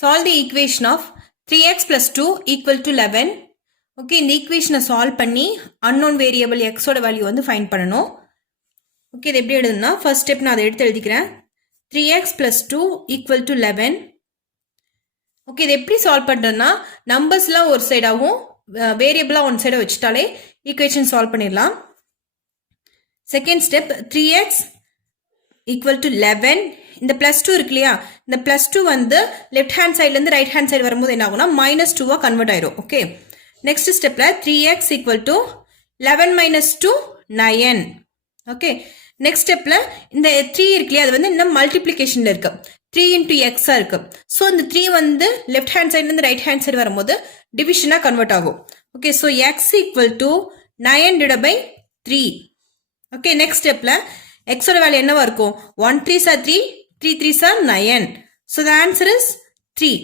Solve the equation of 3x plus 2 equal to 11. Okay, இந்த equation solve பண்ணி unknown variable x ஓட value வந்து find பண்ணணும். Okay, இது எப்படி எழுதுனா first step நான் அதை எடுத்து எழுதிக்கிறேன். 3x plus 2 equal to 11. Okay, இது எப்படி solve பண்றதுனா நம்பர்ஸ்லாம் ஒரு சைடாவும் வேரியபிளா ஒன் சைடா வச்சுட்டாலே equation solve பண்ணிடலாம். Second step 3x equal to 11. இந்த plus 2 இருக்கு இல்லையா, இந்த plus 2 வந்து left hand sideல இருந்து right hand side வரும்போது என்ன ஆகும்னா minus 2 கன்வெர்ட் ஆயிரும். ஓகே, நெக்ஸ்ட் ஸ்டெப்ல 3x equal to 11 minus 2 9. Okay, next ஸ்டெப்ல இந்த 3 இருக்கு இல்லையா, அது வந்து இன்னும் மல்டிப்ளிகேஷன்ல இருக்கு, 3 into x இருக்கு. ஸோ இந்த 3 வந்து லெஃப்ட் ஹேண்ட் சைட்ல இருந்து ரைட் ஹேண்ட் சைடு வரும்போது டிவிஷனா கன்வெர்ட் ஆகும். Okay, so x equal to 9 divided by 3. Okay, next ஸ்டெப்ல x ஓட வேல்யூ என்னவா இருக்கும், 1 3s are 3, 3 3s are 9. So the answer is 3.